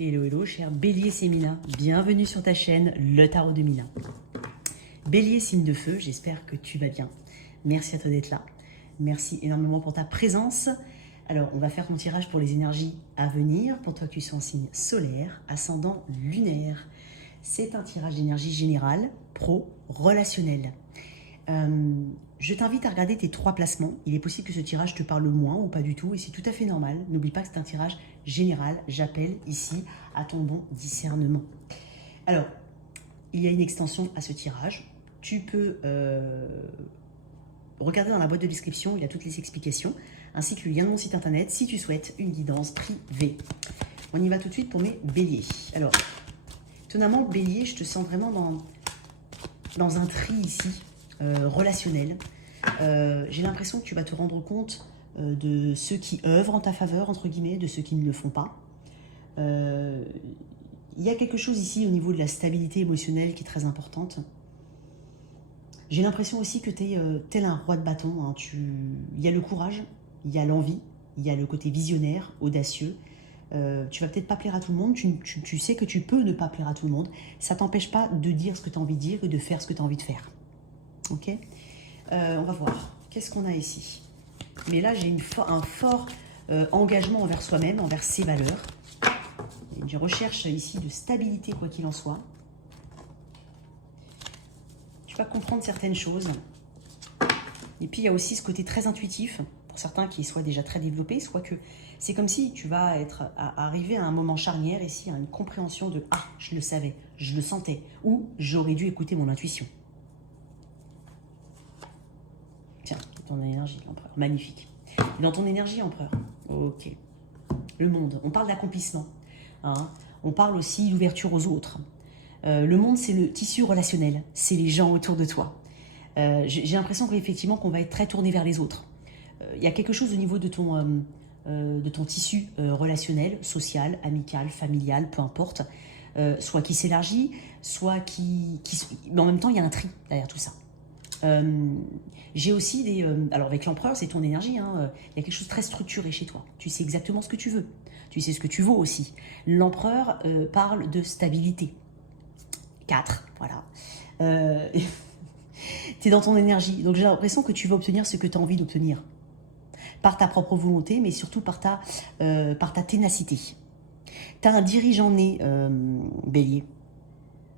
Hello, hello, cher Bélier, c'est Mina. Bienvenue sur ta chaîne, le tarot de Mina. Bélier, signe de feu, j'espère que tu vas bien. Merci à toi d'être là. Merci énormément pour ta présence. Alors, on va faire ton tirage pour les énergies à venir. Pour toi, tu sois en signe solaire, ascendant lunaire. C'est un tirage d'énergie générale, pro, relationnel. Je t'invite à regarder tes 3 placements. Il est possible que ce tirage te parle moins ou pas du tout, et c'est tout à fait normal. N'oublie pas que c'est un tirage général. J'appelle ici à ton bon discernement. Alors, il y a une extension à ce tirage. Tu peux regarder dans la boîte de description, il y a toutes les explications, ainsi que le lien de mon site internet si tu souhaites une guidance privée. On y va tout de suite pour mes béliers. Alors, étonnamment, bélier, je te sens vraiment dans un tri ici. Relationnel. J'ai l'impression que tu vas te rendre compte de ceux qui œuvrent en ta faveur, entre guillemets, de ceux qui ne le font pas. Il y a quelque chose ici au niveau de la stabilité émotionnelle qui est très importante. J'ai l'impression aussi que tu es tel un roi de bâton. Hein. Il y a le courage, il y a l'envie, il y a le côté visionnaire, audacieux. Tu vas peut-être pas plaire à tout le monde, tu sais que tu peux ne pas plaire à tout le monde. Ça t'empêche pas de dire ce que tu as envie de dire et de faire ce que tu as envie de faire. Ok, on va voir. Qu'est-ce qu'on a ici? Mais là, j'ai un fort engagement envers soi-même, envers ses valeurs. Une recherche ici de stabilité, quoi qu'il en soit. Tu vas comprendre certaines choses. Et puis, il y a aussi ce côté très intuitif, pour certains qui soient déjà très développés, soit que c'est comme si tu vas arriver à un moment charnière ici, à une compréhension de « Ah, je le savais, je le sentais » ou « J'aurais dû écouter mon intuition ». Tiens, ton énergie, l'empereur. Magnifique. Et dans ton énergie, empereur. Ok. Le monde. On parle d'accomplissement. Hein. On parle aussi d'ouverture aux autres. Le monde, c'est le tissu relationnel. C'est les gens autour de toi. J'ai l'impression qu'effectivement, qu'on va être très tourné vers les autres. Il y a quelque chose au niveau de ton tissu relationnel, social, amical, familial, peu importe. Soit qui s'élargit, soit qui... Mais en même temps, il y a un tri derrière tout ça. J'ai aussi des... alors avec l'empereur, c'est ton énergie, hein, il y a quelque chose de très structuré chez toi. Tu sais exactement ce que tu veux. Tu sais ce que tu vaux aussi. L'empereur parle de stabilité. 4, voilà. Tu es dans ton énergie. Donc j'ai l'impression que tu vas obtenir ce que tu as envie d'obtenir. Par ta propre volonté, mais surtout par ta ténacité. Tu as un dirigeant né, bélier.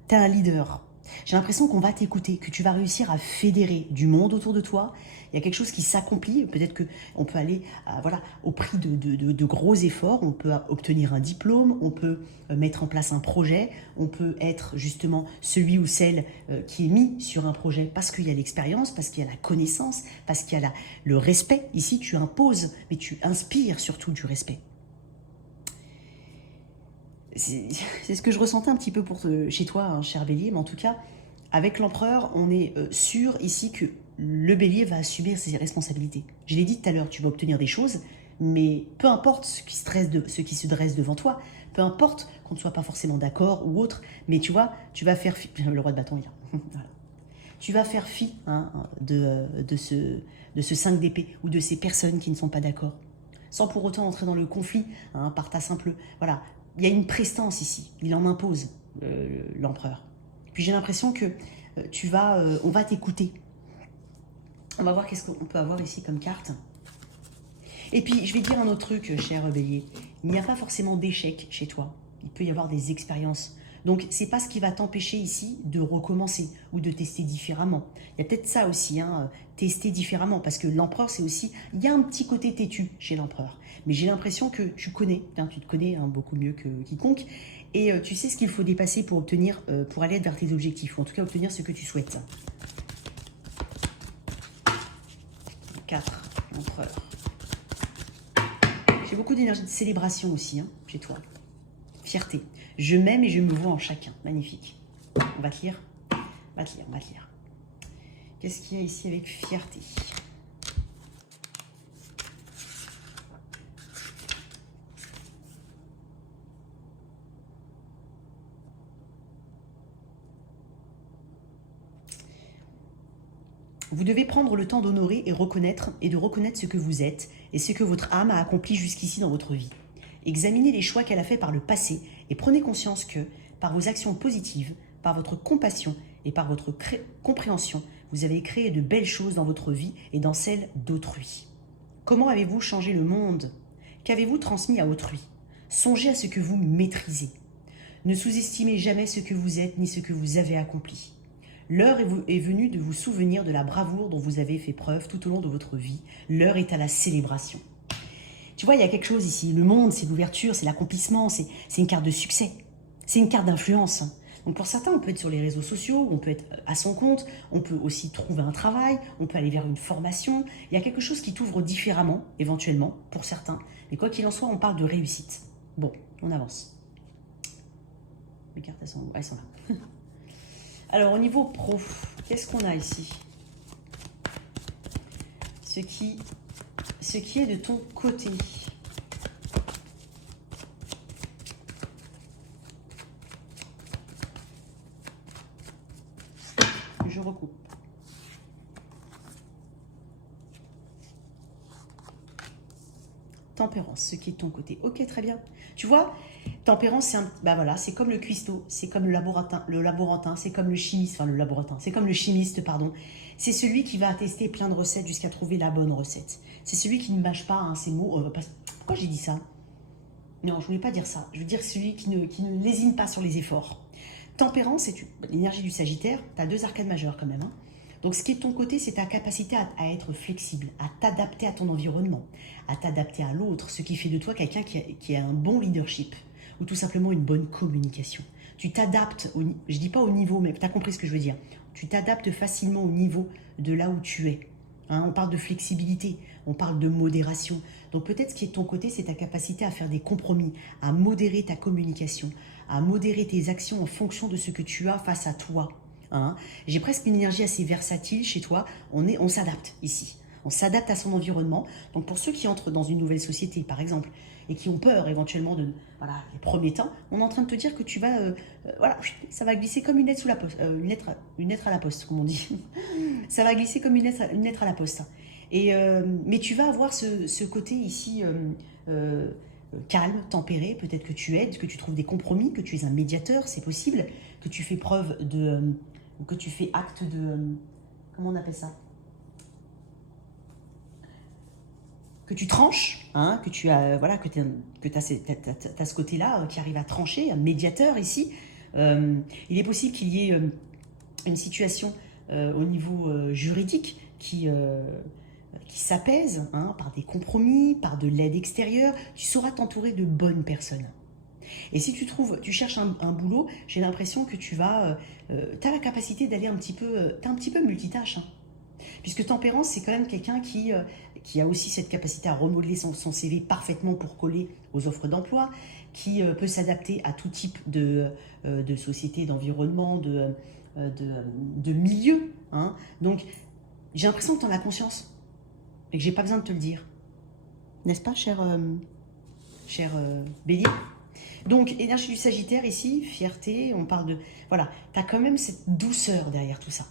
Tu as un leader. J'ai l'impression qu'on va t'écouter, que tu vas réussir à fédérer du monde autour de toi. Il y a quelque chose qui s'accomplit. Peut-être qu'on peut aller voilà, au prix de gros efforts. On peut obtenir un diplôme, on peut mettre en place un projet. On peut être justement celui ou celle qui est mis sur un projet parce qu'il y a l'expérience, parce qu'il y a la connaissance, parce qu'il y a le respect. Ici, tu imposes, mais tu inspires surtout du respect. C'est ce que je ressentais un petit peu chez toi, hein, cher bélier, mais en tout cas, avec l'empereur, on est sûr ici que le bélier va assumer ses responsabilités. Je l'ai dit tout à l'heure, tu vas obtenir des choses, mais peu importe ce qui se dresse devant toi, peu importe qu'on ne soit pas forcément d'accord ou autre, mais tu vois, tu vas faire fi, le roi de bâton est là, voilà. Tu vas faire fi hein, de ce 5 d'épée ou de ces personnes qui ne sont pas d'accord, sans pour autant entrer dans le conflit hein, par ta simple... Voilà. Il y a une prestance ici, il en impose, l'empereur. Puis j'ai l'impression que on va t'écouter. On va voir qu'est-ce qu'on peut avoir ici comme carte. Et puis, je vais dire un autre truc, cher bélier. Il n'y a pas forcément d'échec chez toi. Il peut y avoir des expériences. Donc, c'est pas ce qui va t'empêcher ici de recommencer ou de tester différemment. Il y a peut-être ça aussi, hein, tester différemment. Parce que l'empereur, c'est aussi... Il y a un petit côté têtu chez l'empereur. Mais j'ai l'impression que tu connais, hein, tu te connais hein, beaucoup mieux que quiconque. Et tu sais ce qu'il faut dépasser pour aller vers tes objectifs. Ou en tout cas, obtenir ce que tu souhaites. 4, l'empereur. J'ai beaucoup d'énergie de célébration aussi, hein, chez toi. Fierté. Je m'aime et je me vois en chacun. Magnifique. On va te lire. On va te lire. Qu'est-ce qu'il y a ici avec fierté? Vous devez prendre le temps d'honorer et de reconnaître ce que vous êtes et ce que votre âme a accompli jusqu'ici dans votre vie. Examinez les choix qu'elle a faits par le passé et prenez conscience que, par vos actions positives, par votre compassion et par votre compréhension, vous avez créé de belles choses dans votre vie et dans celle d'autrui. Comment avez-vous changé le monde? Qu'avez-vous transmis à autrui? Songez à ce que vous maîtrisez. Ne sous-estimez jamais ce que vous êtes ni ce que vous avez accompli. L'heure est venue de vous souvenir de la bravoure dont vous avez fait preuve tout au long de votre vie. L'heure est à la célébration. Tu vois, il y a quelque chose ici. Le monde, c'est l'ouverture, c'est l'accomplissement, c'est une carte de succès. C'est une carte d'influence. Donc pour certains, on peut être sur les réseaux sociaux, on peut être à son compte, on peut aussi trouver un travail, on peut aller vers une formation. Il y a quelque chose qui t'ouvre différemment, éventuellement, pour certains. Mais quoi qu'il en soit, on parle de réussite. Bon, on avance. Mes cartes, elles sont là. Alors, au niveau pro, qu'est-ce qu'on a ici? Ce qui est de ton côté. Je recoupe. Tempérance, ce qui est de ton côté. Ok, très bien. Tu vois, tempérance, c'est voilà, c'est comme le cuistot, c'est comme le laborantin, c'est comme le chimiste, enfin le laborantin, c'est comme le chimiste, pardon. C'est celui qui va tester plein de recettes jusqu'à trouver la bonne recette. C'est celui qui ne mâche pas ses mots. Pourquoi j'ai dit ça? Non, je voulais pas dire ça. Je veux dire celui qui ne lésine pas sur les efforts. Tempérance, c'est l'énergie du Sagittaire. Tu as 2 arcanes majeures quand même. Hein. Donc, ce qui est de ton côté, c'est ta capacité à être flexible, à t'adapter à ton environnement, à t'adapter à l'autre, ce qui fait de toi quelqu'un qui a un bon leadership ou tout simplement une bonne communication. Tu t'adaptes, je dis pas au niveau, mais tu as compris ce que je veux dire. Tu t'adaptes facilement au niveau de là où tu es. Hein, on parle de flexibilité, on parle de modération. Donc peut-être ce qui est de ton côté, c'est ta capacité à faire des compromis, à modérer ta communication, à modérer tes actions en fonction de ce que tu as face à toi. Hein. J'ai presque une énergie assez versatile chez toi. On s'adapte ici. On s'adapte à son environnement. Donc pour ceux qui entrent dans une nouvelle société, par exemple, et qui ont peur éventuellement de les premiers temps, on est en train de te dire que tu vas, ça va glisser comme une lettre sous la poste, une lettre à la poste, comme on dit. Ça va glisser comme une lettre à la poste. Mais tu vas avoir ce côté ici calme, tempéré. Peut-être que tu aides, que tu trouves des compromis, que tu es un médiateur, c'est possible, que tu fais preuve ou que tu fais acte de, comment on appelle ça? Que tu tranches, hein, que tu as, que t'as ce côté-là qui arrive à trancher, un médiateur ici. Il est possible qu'il y ait une situation au niveau juridique qui s'apaise par des compromis, par de l'aide extérieure. Tu sauras t'entourer de bonnes personnes. Et si tu cherches un boulot, j'ai l'impression que tu as la capacité d'aller un petit peu, t'es un petit peu multitâche. Hein. Puisque tempérance, c'est quand même quelqu'un qui a aussi cette capacité à remodeler son CV parfaitement pour coller aux offres d'emploi, qui peut s'adapter à tout type de société, d'environnement, de milieu. Hein. Donc, j'ai l'impression que tu en as conscience et que j'ai pas besoin de te le dire. N'est-ce pas, cher Bélier? Donc, énergie du Sagittaire ici, fierté, on parle de... Voilà, tu as quand même cette douceur derrière tout ça.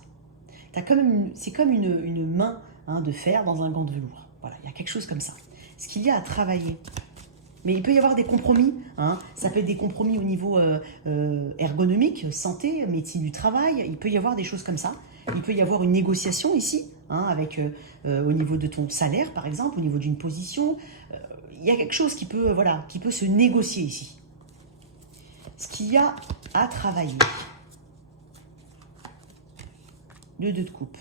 C'est comme une main de fer dans un gant de velours. Voilà, il y a quelque chose comme ça. Ce qu'il y a à travailler. Mais il peut y avoir des compromis. Hein. Ça peut être des compromis au niveau ergonomique, santé, médecine du travail. Il peut y avoir des choses comme ça. Il peut y avoir une négociation ici, avec au niveau de ton salaire, par exemple, au niveau d'une position. Il y a quelque chose qui peut se négocier ici. Ce qu'il y a à travailler. Le 2 de coupe.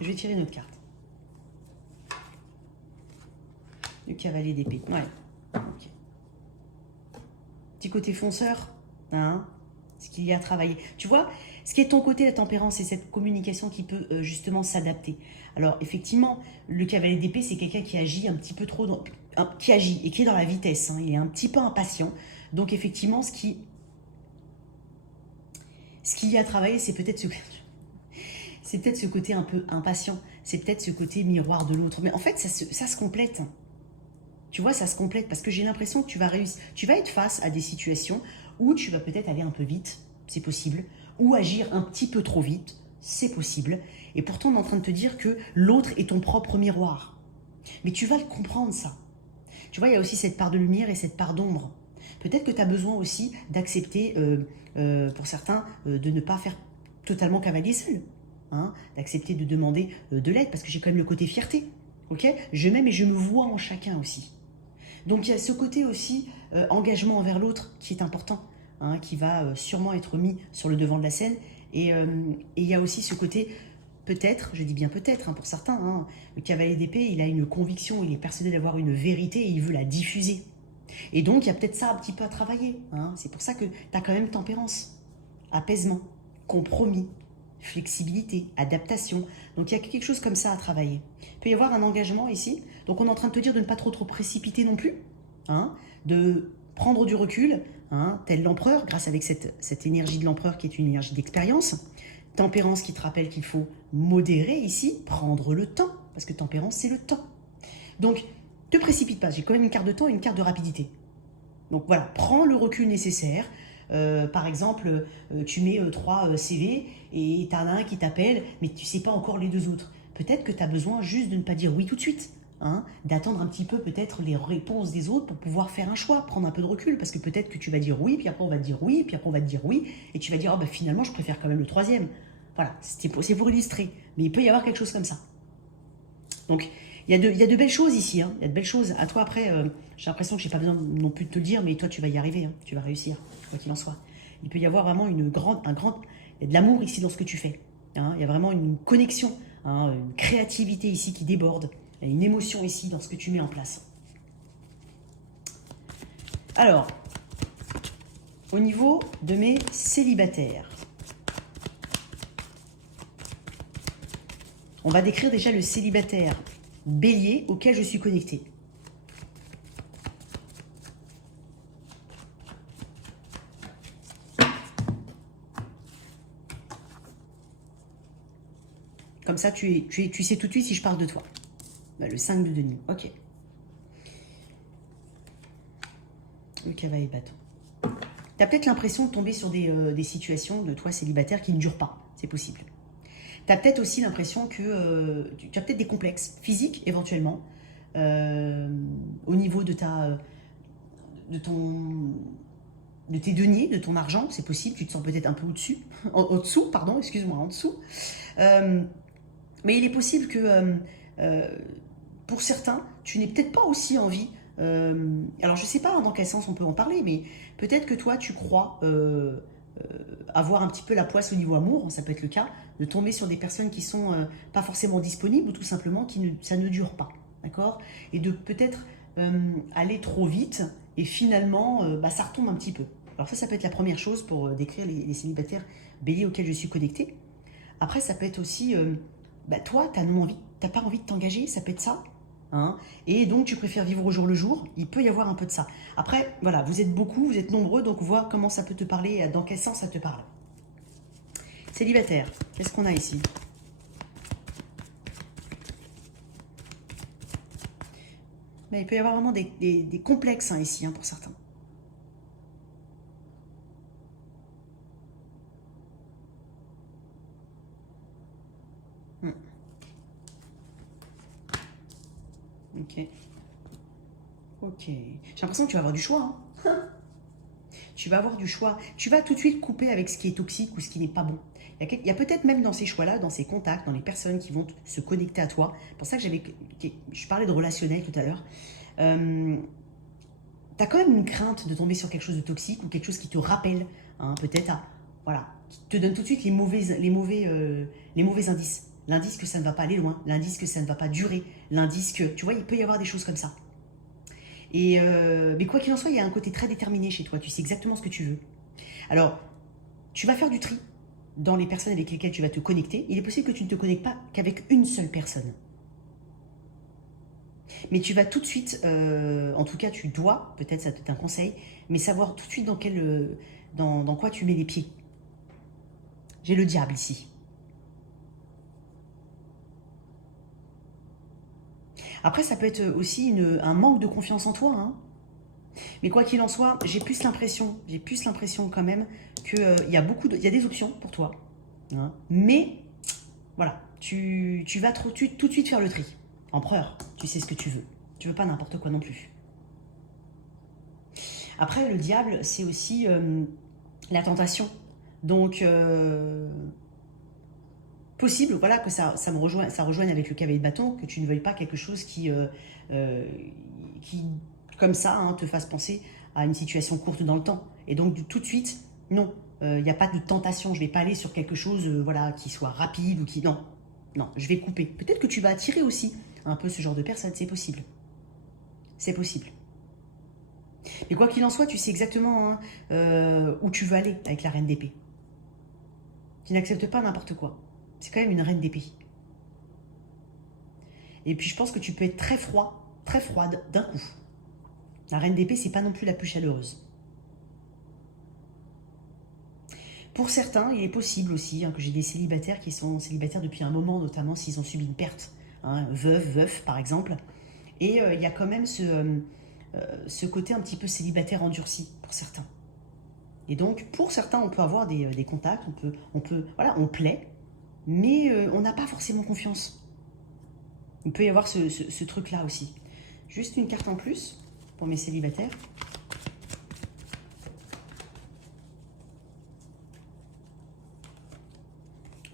Je vais tirer une autre carte. Le cavalier d'épée. Ouais. Okay. Petit côté fonceur. Hein, ce qu'il y a à travailler. Tu vois, ce qui est de ton côté, la tempérance, c'est cette communication qui peut justement s'adapter. Alors, effectivement, le cavalier d'épée, c'est quelqu'un qui agit un petit peu trop... qui agit et qui est dans la vitesse. Hein, il est un petit peu impatient. Donc, effectivement, ce qu'il y a à travailler, c'est peut-être ce côté un peu impatient. C'est peut-être ce côté miroir de l'autre. Mais en fait, ça se complète. Tu vois, ça se complète parce que j'ai l'impression que tu vas réussir. Tu vas être face à des situations où tu vas peut-être aller un peu vite, c'est possible, ou agir un petit peu trop vite, c'est possible. Et pourtant, on est en train de te dire que l'autre est ton propre miroir. Mais tu vas le comprendre, ça. Tu vois, il y a aussi cette part de lumière et cette part d'ombre. Peut-être que tu as besoin aussi d'accepter, pour certains, de ne pas faire totalement cavalier seul. Hein, d'accepter de demander de l'aide, parce que j'ai quand même le côté fierté. Ok, je m'aime et je me vois en chacun aussi. Donc il y a ce côté aussi engagement envers l'autre qui est important, hein, qui va sûrement être mis sur le devant de la scène. Et il y a aussi ce côté, peut-être, je dis bien peut-être hein, pour certains, hein, le cavalier d'épée, il a une conviction, il est persuadé d'avoir une vérité et il veut la diffuser. Et donc il y a peut-être ça un petit peu à travailler. Hein. C'est pour ça que tu as quand même tempérance, apaisement, compromis, flexibilité, adaptation. Donc il y a quelque chose comme ça à travailler. Il peut y avoir un engagement ici. Donc on est en train de te dire de ne pas trop précipiter non plus, hein, de prendre du recul, hein, tel l'empereur, grâce avec cette énergie de l'empereur qui est une énergie d'expérience. Tempérance qui te rappelle qu'il faut modérer ici, prendre le temps, parce que tempérance c'est le temps. Donc ne te précipite pas, j'ai quand même une carte de temps et une carte de rapidité. Donc voilà, prends le recul nécessaire. Par exemple, tu mets 3 CV et tu en as un qui t'appelle, mais tu ne sais pas encore les 2 autres. Peut-être que tu as besoin juste de ne pas dire oui tout de suite, hein, d'attendre un petit peu peut-être les réponses des autres pour pouvoir faire un choix, prendre un peu de recul, parce que peut-être que tu vas dire oui, puis après on va te dire oui, puis après on va te dire oui, et tu vas dire oh, bah, finalement je préfère quand même le 3e. Voilà, c'est pour illustrer, mais il peut y avoir quelque chose comme ça. Donc il y a de belles choses ici, hein. Il y a de belles choses. À toi après, j'ai l'impression que je n'ai pas besoin non plus de te le dire, mais toi tu vas y arriver, hein. Tu vas réussir, quoi qu'il en soit. Il peut y avoir vraiment il y a de l'amour ici dans ce que tu fais. Hein. Il y a vraiment une connexion, hein, une créativité ici qui déborde. Il y a une émotion ici dans ce que tu mets en place. Alors, au niveau de mes célibataires, on va décrire déjà le célibataire Bélier auquel je suis connectée. Comme ça, tu sais tout de suite si je parle de toi. Bah, le 5 de denier, ok. Le cavalier de bâton. Tu as peut-être l'impression de tomber sur des situations de toi célibataire qui ne durent pas. C'est possible. Tu as peut-être aussi l'impression que tu as peut-être des complexes physiques éventuellement au niveau de tes deniers, de ton argent, c'est possible. Tu te sens peut-être un peu au-dessus, au-dessous, pardon, excuse-moi, en dessous. Mais il est possible que pour certains, tu n'aies peut-être pas aussi envie. Alors je ne sais pas dans quel sens on peut en parler, mais peut-être que toi tu crois avoir un petit peu la poisse au niveau amour, ça peut être le cas, de tomber sur des personnes qui sont pas forcément disponibles ou tout simplement ça ne dure pas, d'accord? Et de peut-être aller trop vite et finalement ça retombe un petit peu. Alors ça peut être la première chose pour décrire les célibataires béliers auxquels je suis connectée. Après ça peut être aussi, toi t'as pas envie de t'engager, ça peut être ça. Hein, et donc tu préfères vivre au jour le jour, il peut y avoir un peu de ça. Après, voilà, vous êtes beaucoup, vous êtes nombreux, donc vois comment ça peut te parler et dans quel sens ça te parle. Célibataire, qu'est-ce qu'on a ici? Mais il peut y avoir vraiment des complexes hein, ici, hein, pour certains. Ok. Ok. J'ai l'impression que tu vas avoir du choix. Hein. Tu vas avoir du choix. Tu vas tout de suite couper avec ce qui est toxique ou ce qui n'est pas bon. Il y a peut-être même dans ces choix-là, dans ces contacts, dans les personnes qui vont se connecter à toi. C'est pour ça que je parlais de relationnel tout à l'heure. Tu as quand même une crainte de tomber sur quelque chose de toxique ou quelque chose qui te rappelle, hein, peut-être, voilà, qui te donne tout de suite les mauvais indices. L'indice que ça ne va pas aller loin, l'indice que ça ne va pas durer, l'indice que, tu vois, il peut y avoir des choses comme ça. Et mais quoi qu'il en soit, il y a un côté très déterminé chez toi, tu sais exactement ce que tu veux. Alors, tu vas faire du tri dans les personnes avec lesquelles tu vas te connecter. Il est possible que tu ne te connectes pas qu'avec une seule personne. Mais tu vas tout de suite, en tout cas tu dois, peut-être ça c'est un conseil, mais savoir tout de suite dans quoi tu mets les pieds. J'ai le diable ici. Après, ça peut être aussi un manque de confiance en toi. Hein. Mais quoi qu'il en soit, j'ai plus l'impression quand même qu'il y a il y a des options pour toi. Hein. Mais, voilà, tu vas tout de suite faire le tri. Empereur, tu sais ce que tu veux. Tu veux pas n'importe quoi non plus. Après, le diable, c'est aussi la tentation. Donc, possible, voilà, que ça rejoigne avec le cavalier de bâton, que tu ne veuilles pas quelque chose qui comme ça, hein, te fasse penser à une situation courte dans le temps. Et donc, tout de suite, non, il n'y a pas de tentation. Je ne vais pas aller sur quelque chose, voilà, qui soit rapide ou qui... Non, non, je vais couper. Peut-être que tu vas attirer aussi un peu ce genre de personne, c'est possible. C'est possible. Mais quoi qu'il en soit, tu sais exactement hein, où tu veux aller avec la reine d'épée. Tu n'acceptes pas n'importe quoi. C'est quand même une reine d'épée. Et puis je pense que tu peux être très froid, très froide d'un coup. La reine d'épée, c'est pas non plus la plus chaleureuse. Pour certains, il est possible aussi hein, que j'ai des célibataires qui sont célibataires depuis un moment, notamment s'ils ont subi une perte. Hein, veuf par exemple. Et il y a quand même ce côté un petit peu célibataire endurci pour certains. Et donc, pour certains, on peut avoir des contacts, voilà, on plaît, mais on n'a pas forcément confiance. Il peut y avoir ce truc-là aussi. Juste une carte en plus pour mes célibataires.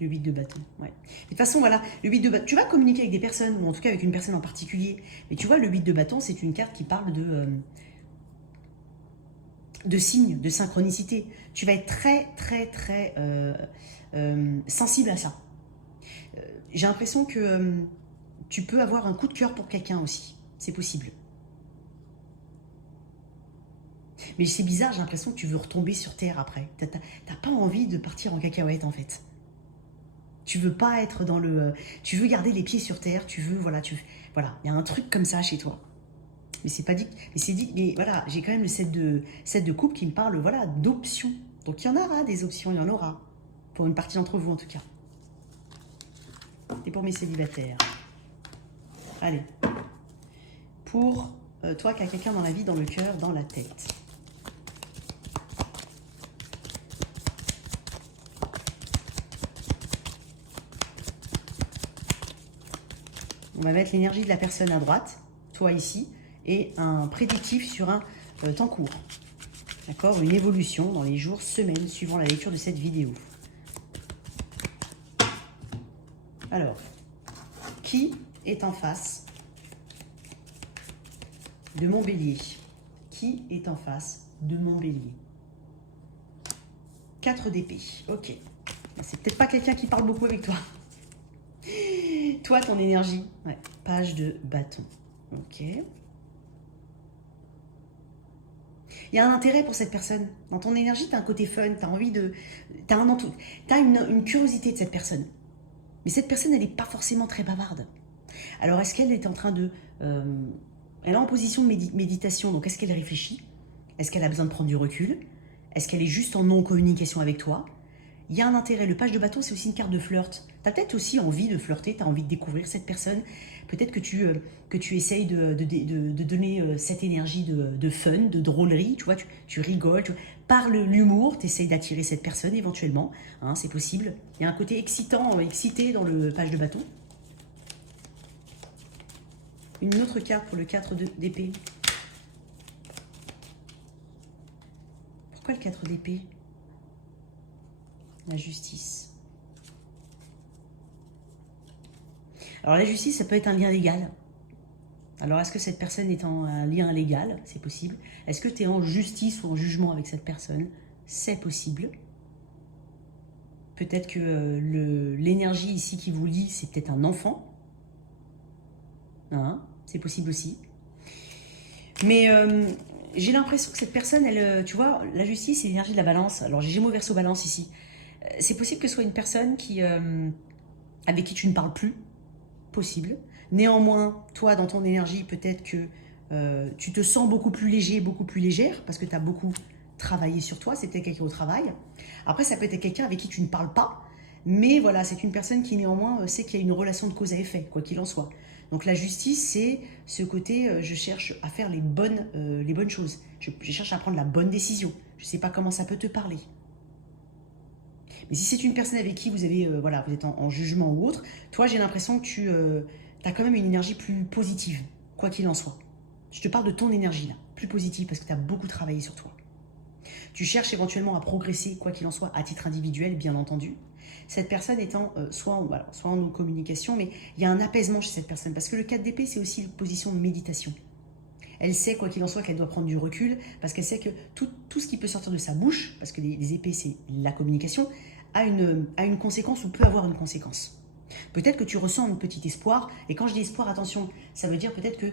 Le 8 de bâton, ouais. De toute façon, voilà, le 8 de bâton, tu vas communiquer avec des personnes, ou en tout cas avec une personne en particulier. Mais tu vois, le 8 de bâton, c'est une carte qui parle de signes, de synchronicité. Tu vas être très, très, très sensible à ça. J'ai l'impression que tu peux avoir un coup de cœur pour quelqu'un aussi. C'est possible. Mais c'est bizarre, j'ai l'impression que tu veux retomber sur Terre après. T'as pas envie de partir en cacahuète, en fait. Tu veux pas être dans le... tu veux garder les pieds sur Terre, tu veux... Voilà, il y a un truc comme ça chez toi. Mais c'est pas dit... Mais c'est dit... Mais voilà, j'ai quand même le set de coupe qui me parle, voilà, d'options. Donc il y en aura des options, il y en aura. Pour une partie d'entre vous, en tout cas. Et pour mes célibataires. Allez. Pour toi qui as quelqu'un dans la vie, dans le cœur, dans la tête. On va mettre l'énergie de la personne à droite, toi ici, et un prédictif sur un temps court. D'accord? Une évolution dans les jours, semaines, suivant la lecture de cette vidéo. Alors, qui est en face de mon bélier? Qui est en face de mon bélier? 4 d'épée, ok. C'est peut-être pas quelqu'un qui parle beaucoup avec toi. Toi, ton énergie, ouais. Page de bâton, ok. Il y a un intérêt pour cette personne. Dans ton énergie, tu as un côté fun, tu as envie de... Tu as une curiosité de cette personne. Mais cette personne, elle n'est pas forcément très bavarde. Alors, est-ce qu'elle est en train de... elle est en position de méditation, donc est-ce qu'elle réfléchit? Est-ce qu'elle a besoin de prendre du recul? Est-ce qu'elle est juste en non-communication avec toi? Il y a un intérêt. Le page de bâton, c'est aussi une carte de flirt. Tu as peut-être aussi envie de flirter, tu as envie de découvrir cette personne. Peut-être que tu essayes de donner cette énergie de fun, de drôlerie, tu vois, tu rigoles. Par l'humour, tu essayes d'attirer cette personne éventuellement. Hein, c'est possible. Il y a un côté excitant, excité dans le page de bâton. Une autre carte pour le 4 d'épée. Pourquoi le 4 d'épée? La justice. Alors la justice, ça peut être un lien légal. Alors est-ce que cette personne est en un lien légal? C'est possible. Est-ce que tu es en justice ou en jugement avec cette personne? C'est possible. Peut-être que l'énergie ici qui vous lie, c'est peut-être un enfant. Hein, c'est possible aussi. Mais j'ai l'impression que cette personne, elle, tu vois, la justice, c'est l'énergie de la balance. Alors j'ai Gémeaux Verseau Balance ici. C'est possible que ce soit une personne avec qui tu ne parles plus. Possible. Néanmoins, toi, dans ton énergie, peut-être que tu te sens beaucoup plus léger, beaucoup plus légère, parce que tu as beaucoup travaillé sur toi. C'est peut-être quelqu'un au travail. Après, ça peut être quelqu'un avec qui tu ne parles pas. Mais voilà, c'est une personne qui, néanmoins, sait qu'il y a une relation de cause à effet, quoi qu'il en soit. Donc la justice, c'est ce côté, je cherche à faire les bonnes choses. Je cherche à prendre la bonne décision. Je ne sais pas comment ça peut te parler. Mais si c'est une personne avec qui vous avez, voilà, vous êtes en jugement ou autre, toi, j'ai l'impression que tu as quand même une énergie plus positive, quoi qu'il en soit. Je te parle de ton énergie là, plus positive parce que tu as beaucoup travaillé sur toi. Tu cherches éventuellement à progresser, quoi qu'il en soit, à titre individuel, bien entendu. Cette personne étant soit en communication, mais il y a un apaisement chez cette personne. Parce que le 4 d'épée, c'est aussi une position de méditation. Elle sait, quoi qu'il en soit, qu'elle doit prendre du recul, parce qu'elle sait que tout ce qui peut sortir de sa bouche, parce que les épées, c'est la communication, a une conséquence ou peut avoir une conséquence. Peut-être que tu ressens un petit espoir, et quand je dis espoir, attention, ça veut dire peut-être que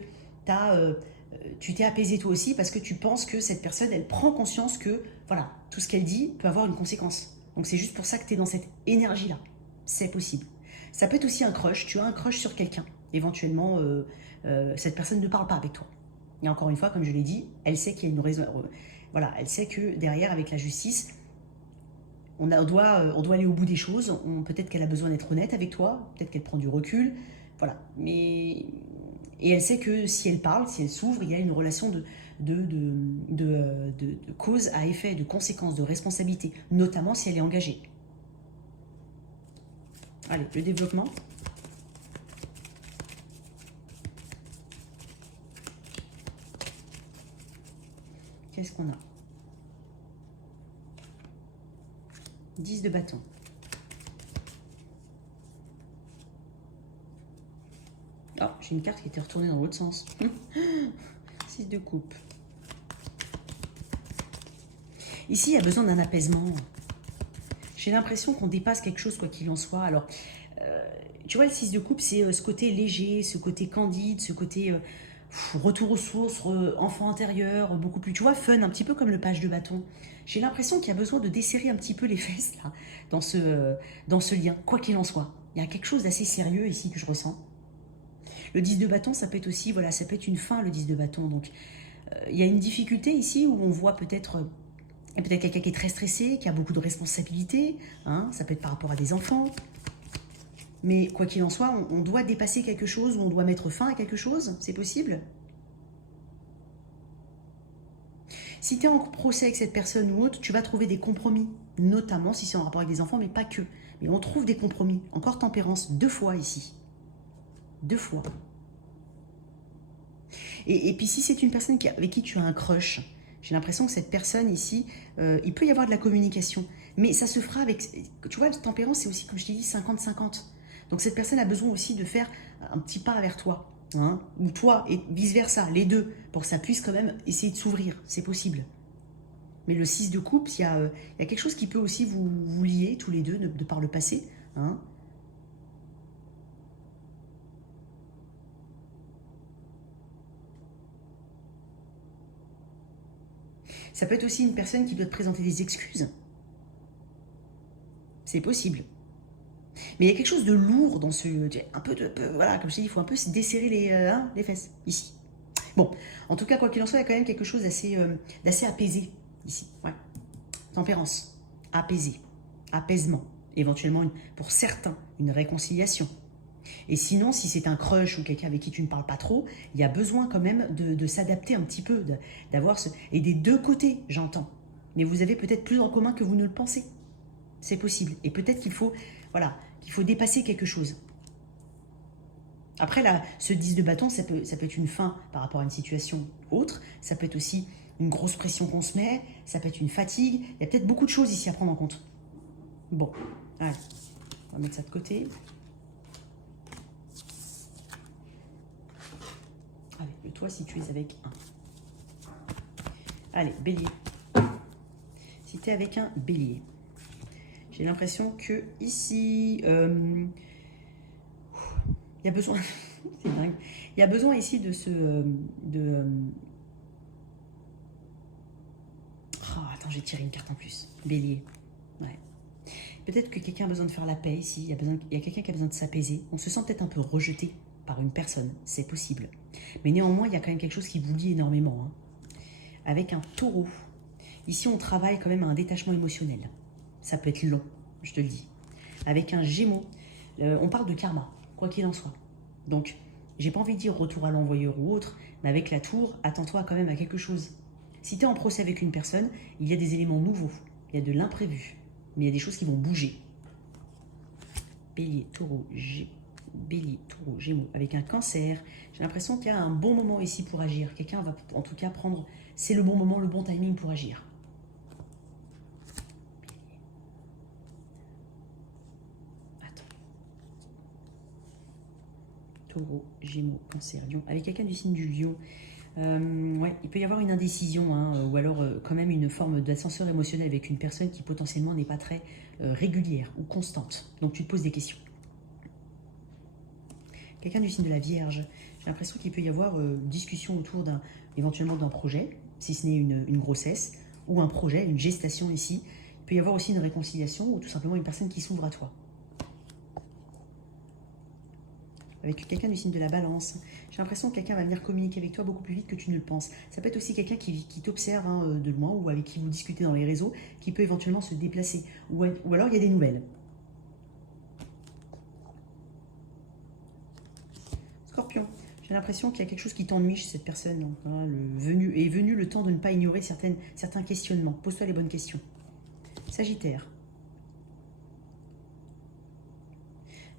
tu t'es apaisé toi aussi parce que tu penses que cette personne, elle prend conscience que voilà, tout ce qu'elle dit peut avoir une conséquence. Donc c'est juste pour ça que tu es dans cette énergie-là. C'est possible. Ça peut être aussi un crush. Tu as un crush sur quelqu'un. Éventuellement, cette personne ne parle pas avec toi. Et encore une fois, comme je l'ai dit, elle sait qu'il y a une raison. Voilà, elle sait que derrière, avec la justice, on doit aller au bout des choses. Peut-être qu'elle a besoin d'être honnête avec toi. Peut-être qu'elle prend du recul. Voilà. Et elle sait que si elle parle, si elle s'ouvre, il y a une relation de cause à effet, de conséquences, de responsabilité, notamment si elle est engagée. Allez, le développement. Qu'est-ce qu'on a? 10 de bâton. Oh, j'ai une carte qui était retournée dans l'autre sens. 6 de coupe. Ici, il y a besoin d'un apaisement. J'ai l'impression qu'on dépasse quelque chose, quoi qu'il en soit. Alors, tu vois, le 6 de coupe, c'est ce côté léger, ce côté candide, ce côté retour aux sources, enfant intérieur, beaucoup plus, tu vois, fun, un petit peu comme le page de bâton. J'ai l'impression qu'il y a besoin de desserrer un petit peu les fesses, là, dans ce lien, quoi qu'il en soit. Il y a quelque chose d'assez sérieux ici que je ressens. Le 10 de bâton, ça peut être aussi, voilà, ça peut être une fin, le 10 de bâton. Donc, il y a une difficulté ici où on voit peut-être quelqu'un qui est très stressé, qui a beaucoup de responsabilités. Hein, ça peut être par rapport à des enfants. Mais quoi qu'il en soit, on doit dépasser quelque chose ou on doit mettre fin à quelque chose. C'est possible. Si tu es en procès avec cette personne ou autre, tu vas trouver des compromis. Notamment si c'est en rapport avec des enfants, mais pas que. Mais on trouve des compromis. Encore tempérance, 2 fois ici. 2 fois. Et puis si c'est une personne avec qui tu as un crush, j'ai l'impression que cette personne ici, il peut y avoir de la communication. Mais ça se fera avec... Tu vois, le tempérance, c'est aussi, comme je t'ai dit, 50-50. Donc cette personne a besoin aussi de faire un petit pas vers toi. Hein, ou toi, et vice-versa, les deux, pour que ça puisse quand même essayer de s'ouvrir. C'est possible. Mais le 6 de coupe, il y a quelque chose qui peut aussi vous lier tous les deux de par le passé. Hein. Ça peut être aussi une personne qui doit te présenter des excuses. C'est possible. Mais il y a quelque chose de lourd dans ce... voilà, comme je t'ai dit, il faut un peu se desserrer les fesses, ici. Bon, en tout cas, quoi qu'il en soit, il y a quand même quelque chose d'assez apaisé, ici. Ouais. Tempérance, apaisé, apaisement. Éventuellement, pour certains, une réconciliation. Et sinon, si c'est un crush ou quelqu'un avec qui tu ne parles pas trop, il y a besoin quand même de s'adapter un petit peu, d'avoir ce... Et des deux côtés, j'entends. Mais vous avez peut-être plus en commun que vous ne le pensez. C'est possible. Et peut-être qu'il faut, voilà, qu'il faut dépasser quelque chose. Après, là, ce 10 de bâton, ça peut être une fin par rapport à une situation autre. Ça peut être aussi une grosse pression qu'on se met. Ça peut être une fatigue. Il y a peut-être beaucoup de choses ici à prendre en compte. Bon, allez, on va mettre ça de côté. Allez, le toi si tu es avec un. Allez, bélier. Si tu es avec un bélier. J'ai l'impression que ici, il y a besoin, c'est dingue, il y a besoin ici de attends, j'ai tiré une carte en plus. Bélier. Ouais. Peut-être que quelqu'un a besoin de faire la paix ici, il y a quelqu'un qui a besoin de s'apaiser. On se sent peut-être un peu rejeté par une personne, c'est possible. Mais néanmoins, il y a quand même quelque chose qui vous lie énormément. Hein. Avec un taureau. Ici, on travaille quand même à un détachement émotionnel. Ça peut être long, je te le dis. Avec un gémeau, on parle de karma, quoi qu'il en soit. Donc, j'ai pas envie de dire retour à l'envoyeur ou autre, mais avec la tour, attends-toi quand même à quelque chose. Si tu es en procès avec une personne, il y a des éléments nouveaux, il y a de l'imprévu, mais il y a des choses qui vont bouger. Bélier, taureau, Bélier, Taureau, Gémeaux, avec un Cancer. J'ai l'impression qu'il y a un bon moment ici pour agir. Quelqu'un va en tout cas prendre... C'est le bon moment, le bon timing pour agir. Taureau, Gémeaux, Cancer, Lion. Avec quelqu'un du signe du Lion, ouais, il peut y avoir une indécision, hein, ou alors quand même une forme d'ascenseur émotionnel avec une personne qui potentiellement n'est pas très régulière ou constante. Donc tu te poses des questions. Quelqu'un du signe de la Vierge, j'ai l'impression qu'il peut y avoir discussion autour éventuellement d'un projet, si ce n'est une grossesse, ou un projet, une gestation ici. Il peut y avoir aussi une réconciliation ou tout simplement une personne qui s'ouvre à toi. Avec quelqu'un du signe de la Balance, j'ai l'impression que quelqu'un va venir communiquer avec toi beaucoup plus vite que tu ne le penses. Ça peut être aussi quelqu'un qui t'observe hein, de loin ou avec qui vous discutez dans les réseaux, qui peut éventuellement se déplacer. Ou alors il y a des nouvelles. Scorpion, j'ai l'impression qu'il y a quelque chose qui t'ennuie chez cette personne. Hein, est venu le temps de ne pas ignorer certains questionnements. Pose-toi les bonnes questions. Sagittaire.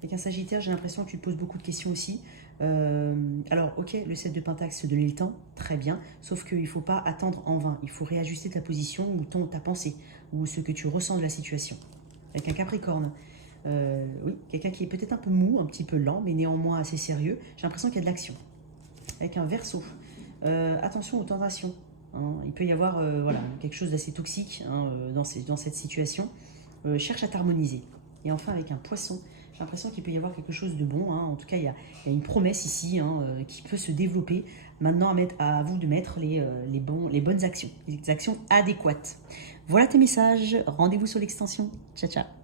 Avec un Sagittaire, j'ai l'impression que tu te poses beaucoup de questions aussi. Alors, ok, le 7 de Pentacle, se donner le temps, très bien. Sauf qu'il ne faut pas attendre en vain. Il faut réajuster ta position ou ta pensée, ou ce que tu ressens de la situation. Avec un Capricorne, oui, quelqu'un qui est peut-être un peu mou, un petit peu lent, mais néanmoins assez sérieux. J'ai l'impression qu'il y a de l'action. Avec un Verseau, attention aux tentations. Hein. Il peut y avoir voilà, quelque chose d'assez toxique hein, dans cette situation. Cherche à t'harmoniser. Et enfin, avec un Poisson, j'ai l'impression qu'il peut y avoir quelque chose de bon. Hein. En tout cas, il y a une promesse ici hein, qui peut se développer. Maintenant, à vous de mettre les bonnes actions, les actions adéquates. Voilà tes messages. Rendez-vous sur l'extension. Ciao, ciao.